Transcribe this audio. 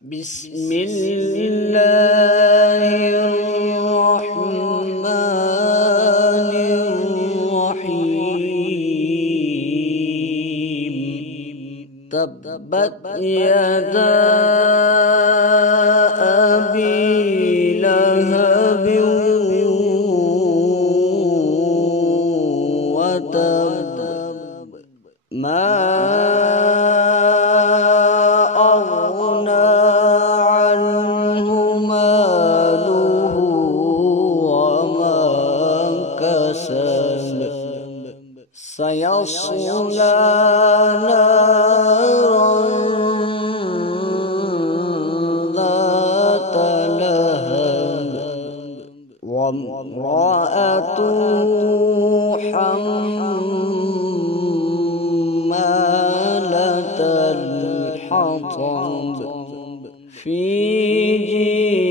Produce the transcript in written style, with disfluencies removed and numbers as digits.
بسم الله الرحمن الرحيم تبت يدا أبي لهب وتب ما أغنى عنه ماله وما كسب سيصلى نارا ذات لهب وامرأته حمالة الحطب في جيدها